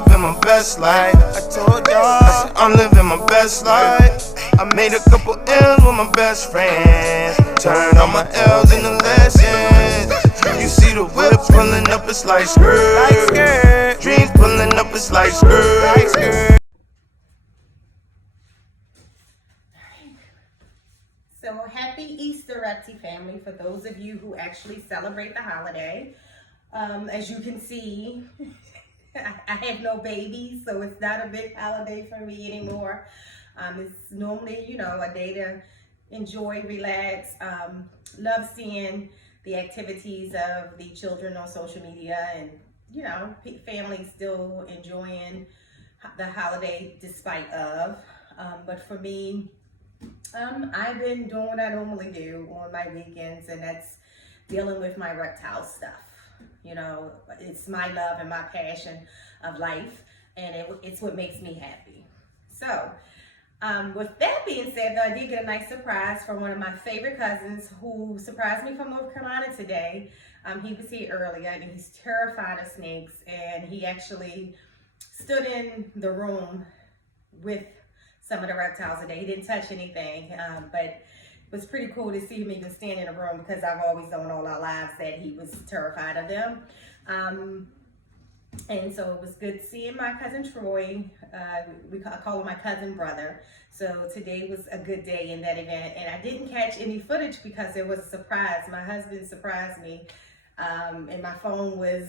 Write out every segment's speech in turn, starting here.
living my best life. I told y'all, I'm living my best life. I made a couple L's with my best friends. Turned all my L's into lessons. You see the whip pulling up, it's like skirt. Dreams pulling up, it's like skirt. So happy Easter, Repti family, for those of you who actually celebrate the holiday. As you can see, I have no babies, so it's not a big holiday for me anymore. It's normally, you know, a day to enjoy, relax. Love seeing the activities of the children on social media and, you know, family still enjoying the holiday despite of. But for me, I've been doing what I normally do on my weekends, and that's dealing with my reptile stuff. You know, it's my love and my passion of life, and it's what makes me happy. So, with that being said, though, I did get a nice surprise from one of my favorite cousins who surprised me from North Carolina today. He was here earlier, and he's terrified of snakes, and he actually stood in the room with some of the reptiles today. He didn't touch anything, but it was pretty cool to see him even stand in the room, because I've always known all our lives that he was terrified of them. And so it was good seeing my cousin Troy. I call him my cousin brother. So today was a good day in that event, and I didn't catch any footage because it was a surprise. My husband surprised me, and my phone was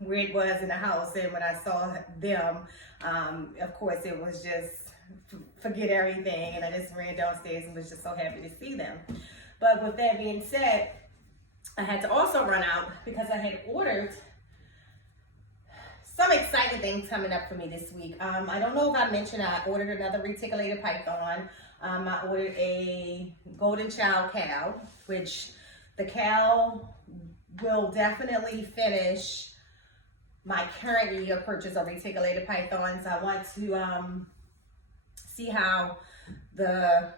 where it was in the house, and when I saw them, of course it was just forget everything, and I just ran downstairs and was just so happy to see them. But with that being said, I had to also run out because I had ordered some exciting things coming up for me this week. I don't know if I mentioned I ordered another reticulated python. I ordered a golden child cow, which the cow will definitely finish my current year purchase of reticulated pythons. I want to see how the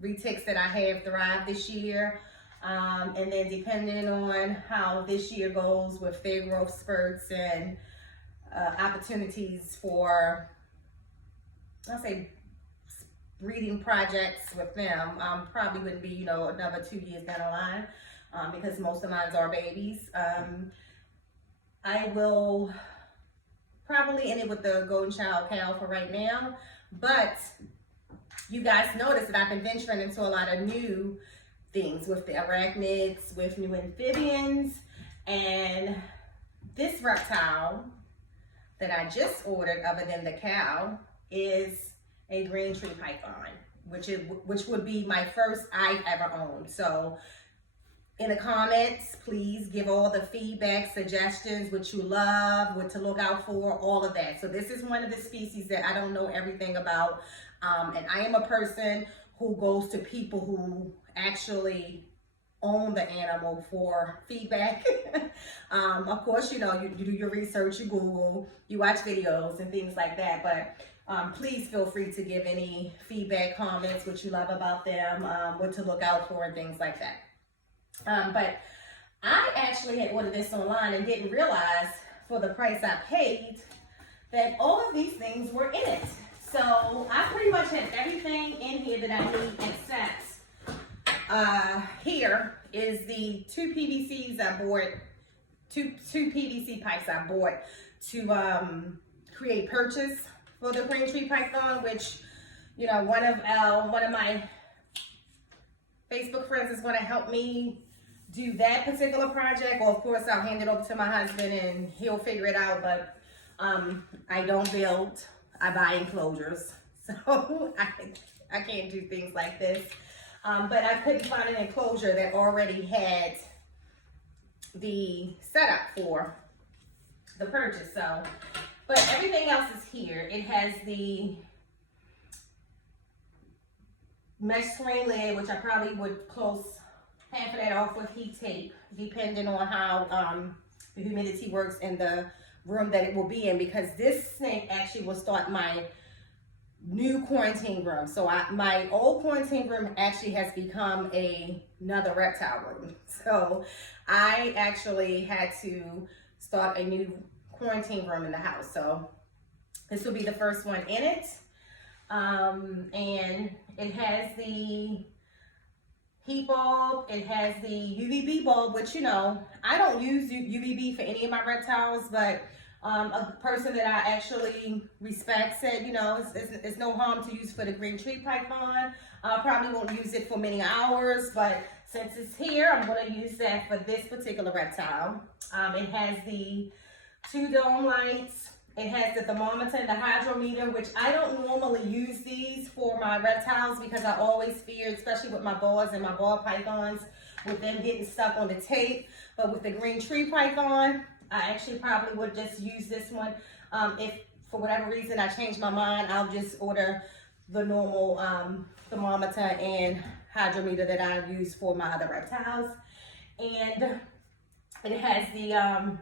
retics that I have thrive this year. And then depending on how this year goes with their growth spurts and opportunities for, I'll say, breeding projects with them, probably wouldn't be, you know, another 2 years down the line, because most of mine are babies. I will probably end it with the golden child cow for right now. But you guys notice that I've been venturing into a lot of new things with the arachnids, with new amphibians, and this reptile that I just ordered, other than the cow, is a green tree python, which would be my first I've ever owned. So in the comments, please give all the feedback, suggestions, what you love, what to look out for, all of that. So this is one of the species that I don't know everything about. And I am a person who goes to people who actually own the animal for feedback. Of course, you know, you do your research, you Google, you watch videos and things like that. But please feel free to give any feedback, comments, what you love about them, what to look out for and things like that. But I actually had ordered this online and didn't realize for the price I paid that all of these things were in it. So I pretty much had everything in here that I need, except here is the two PVCs I bought, two PVC pipes I bought to create purchase for the green tree python, which, you know, one of my Facebook friends is going to help me do that particular project. Well, of course, I'll hand it over to my husband and he'll figure it out. But I don't build, I buy enclosures. So I can't do things like this. But I couldn't find an enclosure that already had the setup for the purchase. So, but everything else is here. It has the mesh screen lid, which I probably would close half of that off with heat tape, depending on how the humidity works in the room that it will be in, because this snake actually will start my new quarantine room. So my old quarantine room actually has become another reptile room. So I actually had to start a new quarantine room in the house. So this will be the first one in it. And it has the heat bulb, it has the UVB bulb, which, you know, I don't use UVB for any of my reptiles, but a person that I actually respect said, you know, it's no harm to use for the green tree python. I probably won't use it for many hours, but since it's here, I'm going to use that for this particular reptile. It has the 2 dome lights. It has the thermometer and the hydrometer, which I don't normally use these for my reptiles because I always fear, especially with my boas and my ball pythons, with them getting stuck on the tape. But with the green tree python, I actually probably would just use this one. If for whatever reason I change my mind, I'll just order the normal thermometer and hydrometer that I use for my other reptiles. And it has the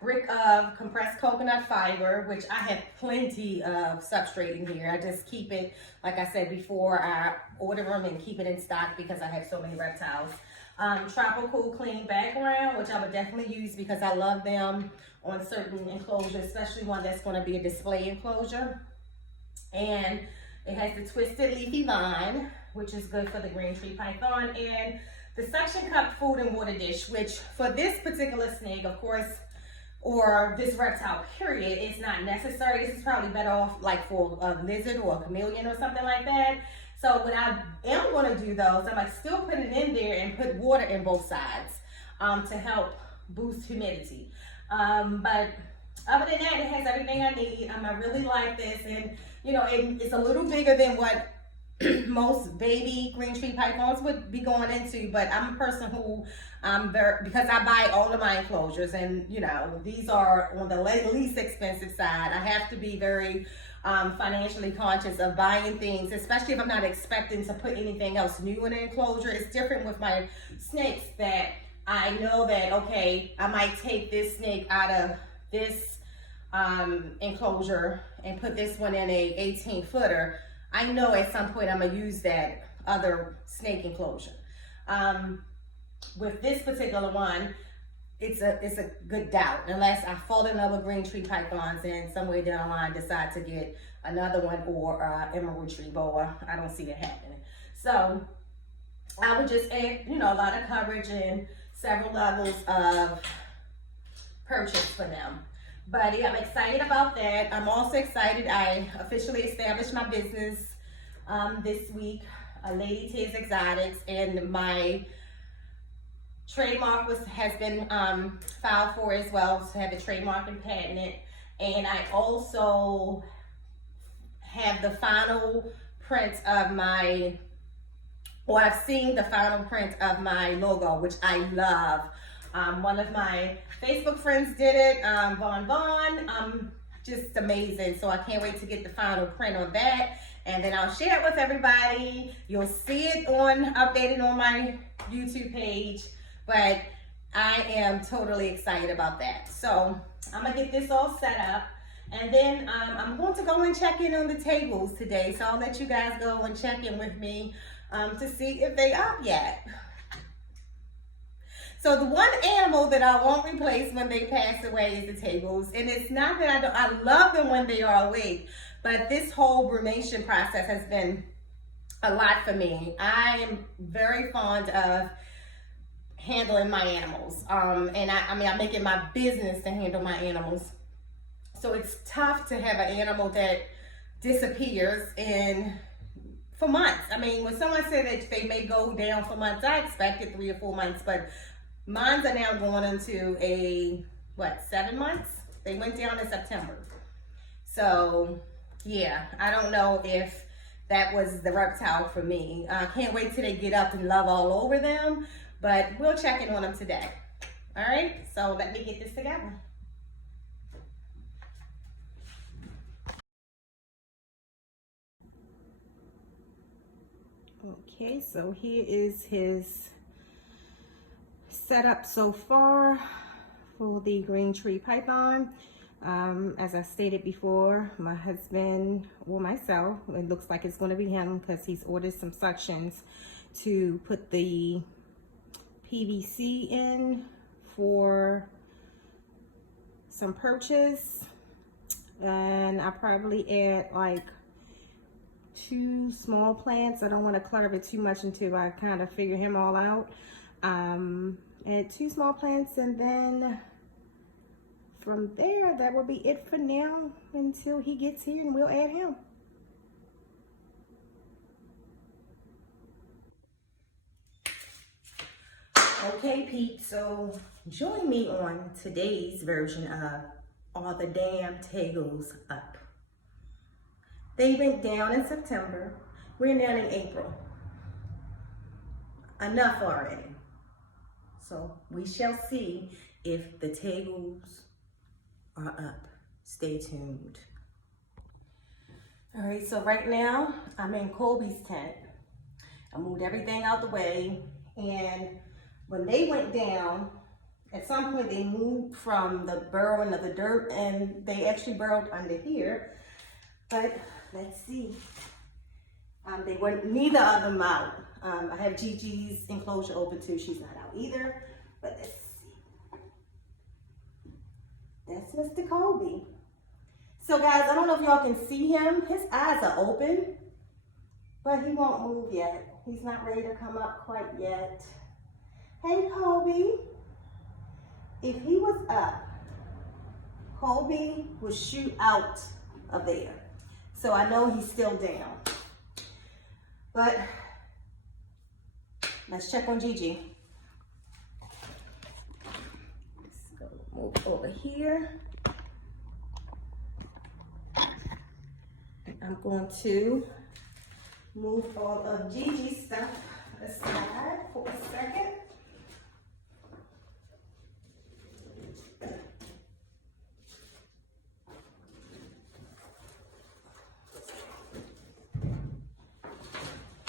brick of compressed coconut fiber, which I have plenty of substrate in here. I just keep it, like I said before, I order them and keep it in stock because I have so many reptiles. Tropical clean background, which I would definitely use because I love them on certain enclosures, especially one that's going to be a display enclosure. And it has the twisted leafy vine, which is good for the green tree python, and the suction cup food and water dish, which for this particular snake, of course, or this reptile period, it's not necessary. This is probably better off like for a lizard or a chameleon or something like that. So what I am going to do though is I'm like still put it in there and put water in both sides to help boost humidity. But other than that, it has everything I need. I really like this, and you know, it's a little bigger than what most baby green tree pythons would be going into, but I'm a person who because I buy all of my enclosures, and you know, these are on the least expensive side. I have to be very financially conscious of buying things, especially if I'm not expecting to put anything else new in the enclosure. It's different with my snakes that I know that, okay, I might take this snake out of this enclosure and put this one in a 18-footer. I know at some point I'm gonna use that other snake enclosure. With this particular one, it's a good doubt, unless I fall in love with green tree pythons and somewhere down the line decide to get another one or emerald tree boa. I don't see it happening. So I would just add, you know, a lot of coverage and several levels of purchase for them. But yeah, I'm excited about that. I'm also excited. I officially established my business this week, Lady T's Exotics, and my trademark has been filed for as well, to have a trademark and patent it. And I also have the final print of my, or I've seen the final print of my logo, which I love. One of my Facebook friends did it, Vaughn, just amazing. So I can't wait to get the final print on that, and then I'll share it with everybody. You'll see it updated on my YouTube page, but I am totally excited about that. So I'm gonna get this all set up, and then I'm going to go and check in on the tables today. So I'll let you guys go and check in with me to see if they up yet. So the one animal that I won't replace when they pass away is the tables. And it's not that I love them when they are awake, but this whole brumation process has been a lot for me. I am very fond of handling my animals. And I make it my business to handle my animals. So it's tough to have an animal that disappears for months. I mean, when someone said that they may go down for months, I expected 3 or 4 months, but mines are now going into 7 months? They went down in September. So yeah, I don't know if that was the reptile for me. I can't wait till they get up and love all over them, but we'll check in on them today. All right, so let me get this together. Okay, so here is his setup so far for the green tree python. As I stated before, my husband or myself, it looks like it's going to be him because he's ordered some suctions to put the PVC in for some perches, and I probably add like 2 small plants. I don't want to clutter it too much until I kind of figure him all out. Add 2 small plants, and then from there, that will be it for now until he gets here, and we'll add him. Okay, peeps, so join me on today's version of All the Damn Tegus Up. They went down in September. We're down in April. Enough already. So we shall see if the Tegus are up. Stay tuned. All right, so right now I'm in Colby's tent. I moved everything out the way, and when they went down, at some point they moved from the burrowing of the dirt, and they actually burrowed under here. But let's see. They were neither of them out. I have Gigi's enclosure open too. She's not out either. But let's see. That's Mr. Colby. So guys, I don't know if y'all can see him. His eyes are open, but he won't move yet. He's not ready to come up quite yet. Hey, Colby. If he was up, Colby would shoot out of there. So I know he's still down. But let's check on Gigi. Let's go move over here. I'm going to move all of Gigi's stuff aside for a second.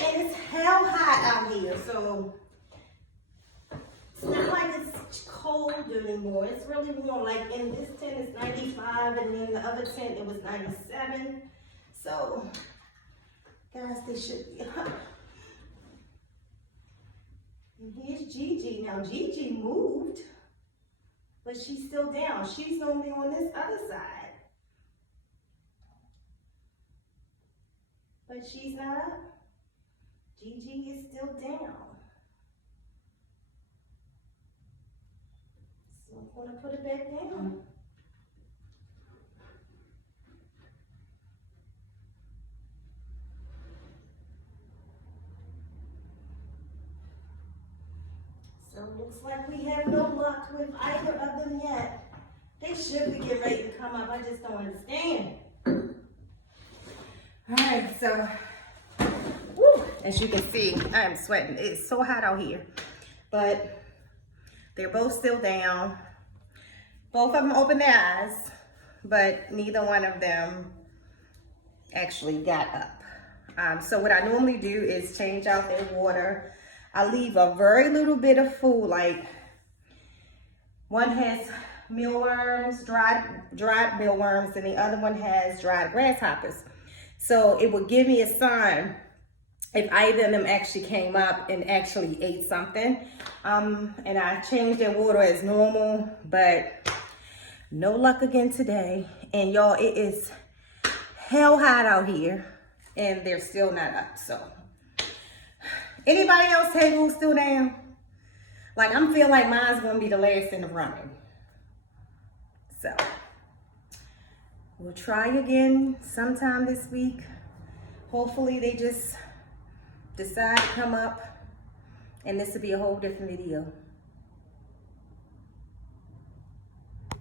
It's hell hot out here, so it's not like it's cold anymore. It's really warm. Like in this tent it's 95, and in the other tent it was 97. So, guys, they should be hot. And here's Gigi. Now Gigi moved, but she's still down. She's normally on this other side, but she's not up. Gigi is still down. So I'm going to put it back down. So it looks like we have no luck with either of them yet. They should be getting ready to come up. I just don't understand. All right, so as you can see, I am sweating. It's so hot out here. But they're both still down. Both of them opened their eyes, but neither one of them actually got up. So what I normally do is change out their water. I leave a very little bit of food, like one has mealworms, dried mealworms, and the other one has dried grasshoppers. So it would give me a sign if either of them actually came up and actually ate something. And I changed their water as normal, but no luck again today. And y'all, it is hell hot out here, and they're still not up. So anybody else who's still down? Like, I'm feeling like mine's gonna be the last in the running. So we'll try again sometime this week. Hopefully they just decide to come up, and this will be a whole different video.